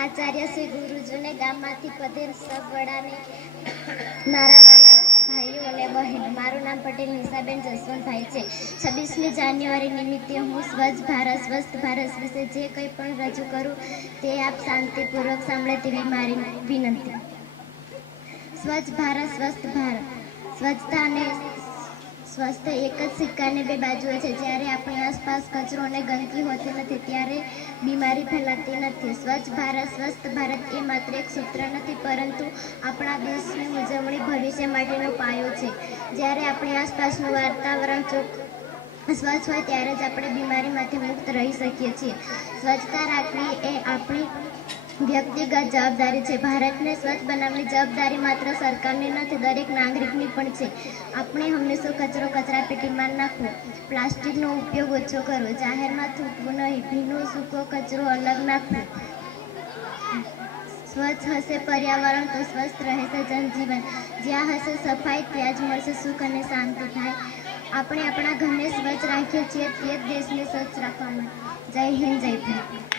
આચાર્ય શ્રી ગુરુજીને ગામમાંથી પટેલ સબવડાને મારા વાલા ભાઈઓ અને બહેનો, મારું નામ પટેલ નિશાબેન જસવંતભાઈ છે. 26મી જાન્યુઆરી નિમિત્તે હું સ્વચ્છ ભારત સ્વસ્થ ભારત વિશે જે કંઈ પણ રજૂ કરું તે આપ શાંતિપૂર્વક સાંભળે તેવી મારી વિનંતી. સ્વચ્છ ભારત સ્વસ્થ ભારત. સ્વચ્છતા અને સ્વસ્થ એક જ સિક્કાની બે બાજુઓ છે. જ્યારે આપણી આસપાસ કચરો અને ગંદકી હોતી નથી ત્યારે બીમારી ફેલાતી નથી. સ્વચ્છ ભારત સ્વસ્થ ભારત એ માત્ર એક સૂત્ર નથી, પરંતુ આપણા દેશની ઉજવણી ભવિષ્ય માટેનો પાયો છે. જ્યારે આપણી આસપાસનું વાતાવરણ સ્વચ્છ હોય ત્યારે જ આપણે બીમારીમાંથી મુક્ત રહી શકીએ છીએ. સ્વચ્છતા રાખવી એ આપણી વ્યક્તિગત જવાબદારી છે. ભારતને સ્વચ્છ બનાવવાની જવાબદારી માત્ર સરકારની નથી, દરેક નાગરિકની પણ છે. આપણે હંમેશા કચરો કચરાપેટીમાં નાખવો, પ્લાસ્ટિકનો ઉપયોગ ઓછો કરવો, જાહેરમાં થૂકવું નહીં, ભીનો સૂકો કચરો અલગ નાખવો. સ્વચ્છ હશે પર્યાવરણ તો સ્વસ્થ રહેશે જનજીવન. જ્યાં હશે સફાઈ ત્યાં જ મળશે સુખ અને શાંતિ. થાય આપણે આપણા ઘરને સ્વચ્છ રાખીએ છીએ તે જ દેશને સ્વચ્છ રાખવા માટે. જય હિન્દ, જય ભારત.